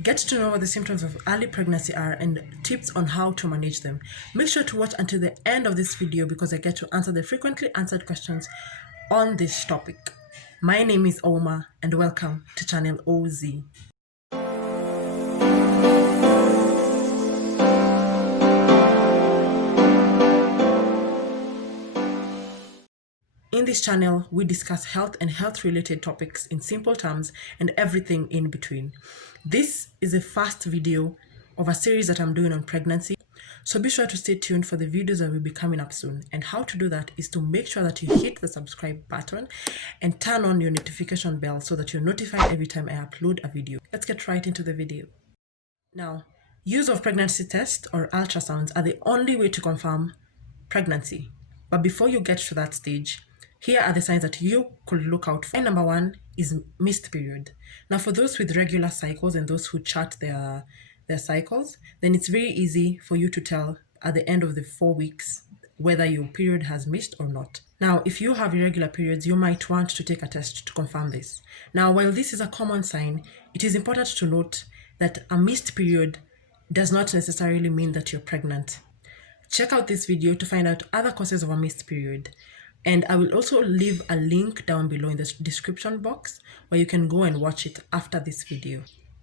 Get to know what the symptoms of early pregnancy are and tips on how to manage them. Make sure to watch until the end of this video because I get to answer the frequently answered questions on this topic. My name is Oma and welcome to channel OZ. In this channel, we discuss health and health-related topics in simple terms and everything in between. This is the first video of a series that I'm doing on pregnancy, so be sure to stay tuned for the videos that will be coming up soon. And how to do that is to make sure that you hit the subscribe button and turn on your notification bell so that you're notified every time I upload a video. Let's get right into the video. Now, use of pregnancy tests or ultrasounds are the only way to confirm pregnancy. But before you get to that stage, here are the signs that you could look out for. Sign number one is missed period. Now, for those with regular cycles and those who chart their cycles, then it's very easy for you to tell at the end of the 4 weeks whether your period has missed or not. Now, if you have irregular periods, you might want to take a test to confirm this. Now, while this is a common sign, it is important to note that a missed period does not necessarily mean that you're pregnant. Check out this video to find out other causes of a missed period. And I will also leave a link down below in the description box where you can go and watch it after this video.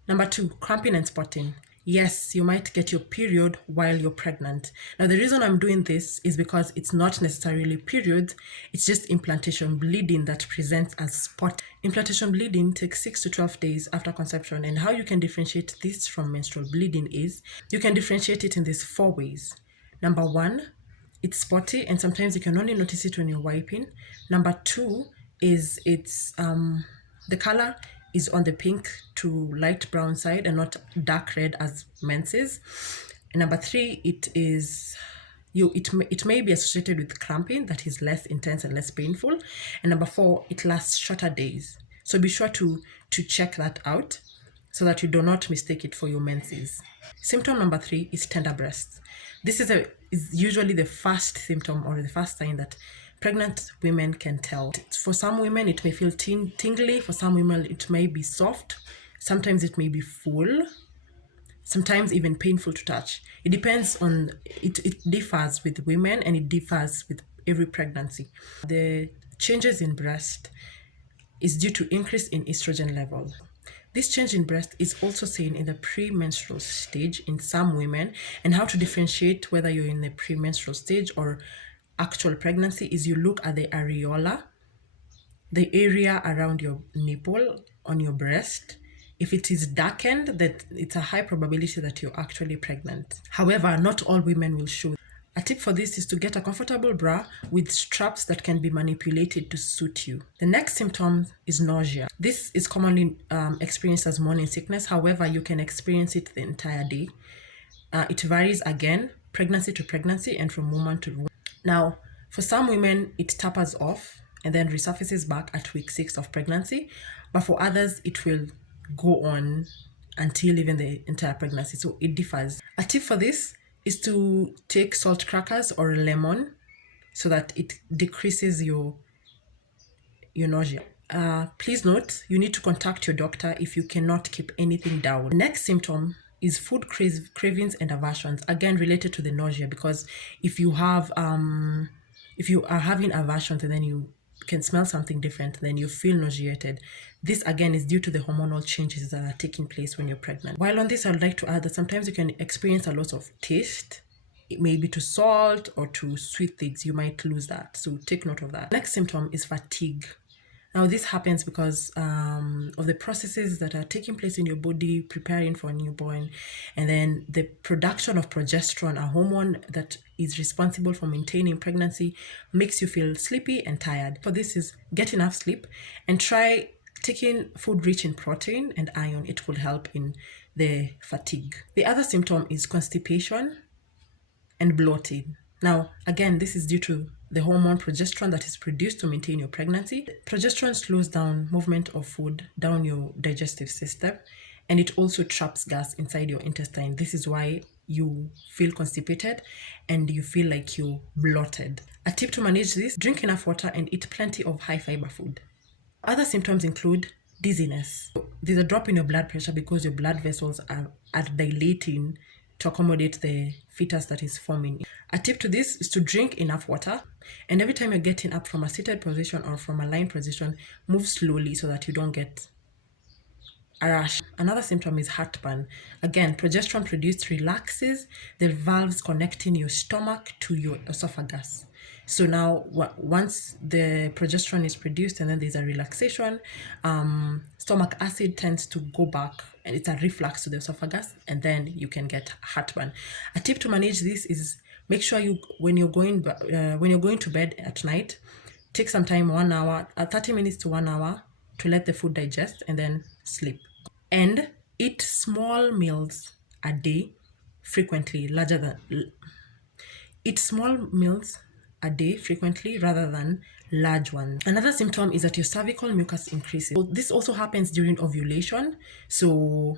Number 2, cramping and spotting. Yes, you might get your period while you're pregnant. Now, the reason I'm doing this is because it's not necessarily periods, it's just implantation bleeding that presents as spot. Implantation bleeding takes 6 to 12 days after conception, and how you can differentiate this from menstrual bleeding is you can differentiate it in these 4 ways. Number 1, it's spotty, and sometimes you can only notice it when you're wiping. Number 2 is it's the color is on the pink to light brown side and not dark red as menses. And number 3, it may be associated with cramping that is less intense and less painful. And number 4, it lasts shorter days. So be sure to check that out so that you do not mistake it for your menses. Symptom number 3 is tender breasts. This is usually the first symptom or the first sign that pregnant women can tell. For some women, it may feel tingly. For some women, it may be soft. Sometimes it may be full. Sometimes even painful to touch. It depends on, it differs with women and it differs with every pregnancy. The changes in breast is due to increase in estrogen level. This change in breast is also seen in the premenstrual stage in some women, and how to differentiate whether you're in the premenstrual stage or actual pregnancy is you look at the areola, the area around your nipple on your breast. If it is darkened, that it's a high probability that you're actually pregnant. However, not all women will show. A tip for this is to get a comfortable bra with straps that can be manipulated to suit you. The next symptom is nausea. This is commonly experienced as morning sickness. However, you can experience it the entire day. It varies again, pregnancy to pregnancy and from woman to woman. Now, for some women, it tapers off and then resurfaces back at week 6 of pregnancy. But for others, it will go on until even the entire pregnancy. So it differs. A tip for this is to take salt crackers or a lemon so that it decreases your nausea. Please note, you need to contact your doctor if you cannot keep anything down. Next symptom is food cravings and aversions, again related to the nausea, because if you are having aversions and then you can smell something different, then you feel nauseated. This again is due to the hormonal changes that are taking place when you're pregnant. While on this, I would like to add that sometimes you can experience a loss of taste. It may be to salt or to sweet things. You might lose that, so take note of that. Next symptom is fatigue. Now, this happens because of the processes that are taking place in your body preparing for a newborn, and then the production of progesterone, a hormone that is responsible for maintaining pregnancy, makes you feel sleepy and tired. For this is get enough sleep and try taking food rich in protein and iron. It will help in the fatigue. The other symptom is constipation and bloating. Now, again, this is due to the hormone progesterone that is produced to maintain your pregnancy. Progesterone slows down movement of food down your digestive system, and it also traps gas inside your intestine. This is why you feel constipated and you feel like you're bloated. A tip to manage this: drink enough water and eat plenty of high fiber food. Other symptoms include dizziness. There's a drop in your blood pressure because your blood vessels are dilating to accommodate the fetus that is forming. A tip to this is to drink enough water, and every time you're getting up from a seated position or from a lying position, move slowly so that you don't get a rash. Another symptom is heartburn. Again, progesterone produced relaxes the valves connecting your stomach to your esophagus. So now, once the progesterone is produced and then there's a relaxation, stomach acid tends to go back and it's a reflux to the esophagus, and then you can get heartburn. A tip to manage this is make sure when you're going to bed at night, take some time, 1 hour, 30 minutes to 1 hour, to let the food digest and then sleep. And eat small meals a day frequently, eat small meals a day frequently rather than large ones. Another symptom is that your cervical mucus increases. So this also happens during ovulation. So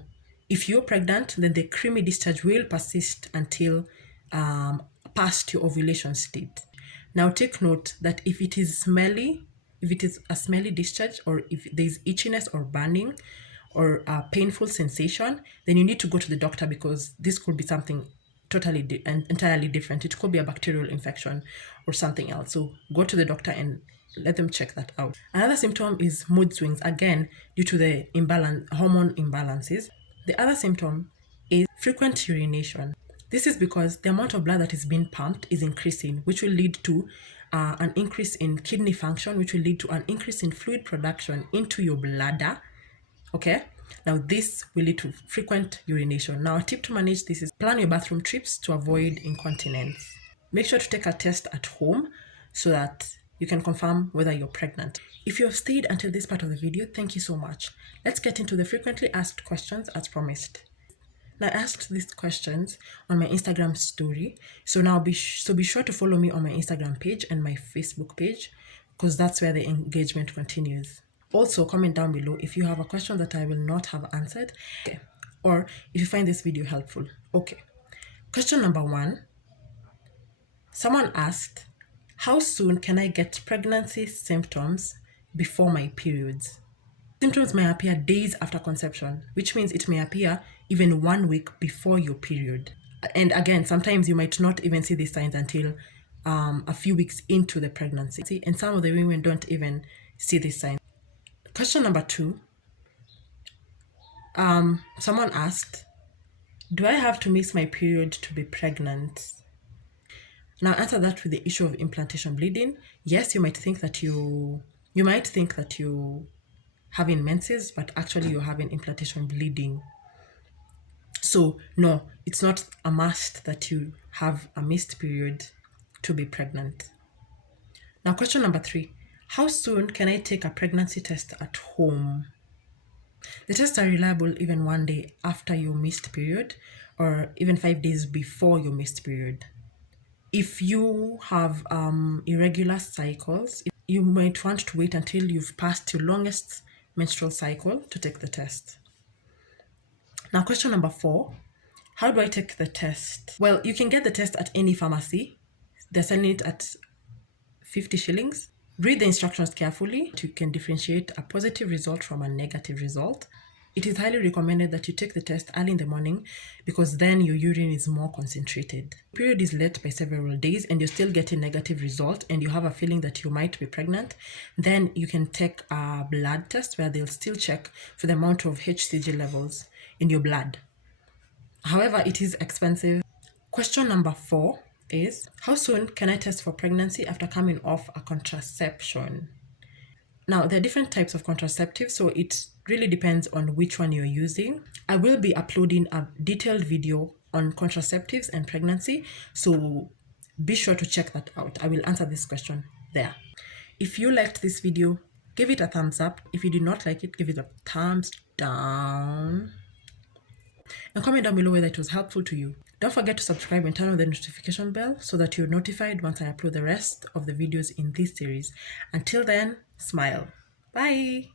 if you're pregnant, then the creamy discharge will persist until past your ovulation state. Now take note that if it is a smelly discharge, or if there's itchiness or burning or a painful sensation, then you need to go to the doctor, because this could be something totally and entirely different. It could be a bacterial infection or something else. So go to the doctor and let them check that out. Another symptom is mood swings, again due to the hormone imbalances. The other symptom is frequent urination. This is because the amount of blood that is being pumped is increasing, which will lead to an increase in kidney function, which will lead to an increase in fluid production into your bladder. Okay, now this will lead to frequent urination. Now a tip to manage this is plan your bathroom trips to avoid incontinence. Make sure to take a test at home so that you can confirm whether you're pregnant. If you have stayed until this part of the video, thank you so much. Let's get into the frequently asked questions as promised. Now, I asked these questions on my Instagram story. So now be sure to follow me on my Instagram page and my Facebook page, because that's where the engagement continues. Also, comment down below if you have a question that I will not have answered, okay, or if you find this video helpful. Okay. Question number 1. Someone asked, how soon can I get pregnancy symptoms before my periods? Symptoms may appear days after conception, which means it may appear even 1 week before your period. And again, sometimes you might not even see these signs until a few weeks into the pregnancy. And some of the women don't even see these signs. Question number 2. Someone asked, do I have to miss my period to be pregnant? Now answer that with the issue of implantation bleeding. Yes, you might think that you having menses, but actually you're having implantation bleeding. So no, it's not a must that you have a missed period to be pregnant. Now question number 3, how soon can I take a pregnancy test at home? The tests are reliable even 1 day after your missed period, or even 5 days before your missed period. If you have irregular cycles, you might want to wait until you've passed your longest menstrual cycle to take the test. Now question number 4, how do I take the test? Well, you can get the test at any pharmacy. They're selling it at 50 shillings. Read the instructions carefully. You can differentiate a positive result from a negative result. It is highly recommended that you take the test early in the morning, because then your urine is more concentrated. Period is late by several days and you're still getting negative result and you have a feeling that you might be pregnant, then you can take a blood test where they'll still check for the amount of HCG levels in your blood. However, it is expensive. Question number 4 is, how soon can I test for pregnancy after coming off a contraception? Now, there are different types of contraceptives, so it really depends on which one you're using. I will be uploading a detailed video on contraceptives and pregnancy, so be sure to check that out. I will answer this question there. If you liked this video, give it a thumbs up. If you did not like it, give it a thumbs down. And comment down below whether it was helpful to you. Don't forget to subscribe and turn on the notification bell so that you're notified once I upload the rest of the videos in this series. Until then, smile. Bye.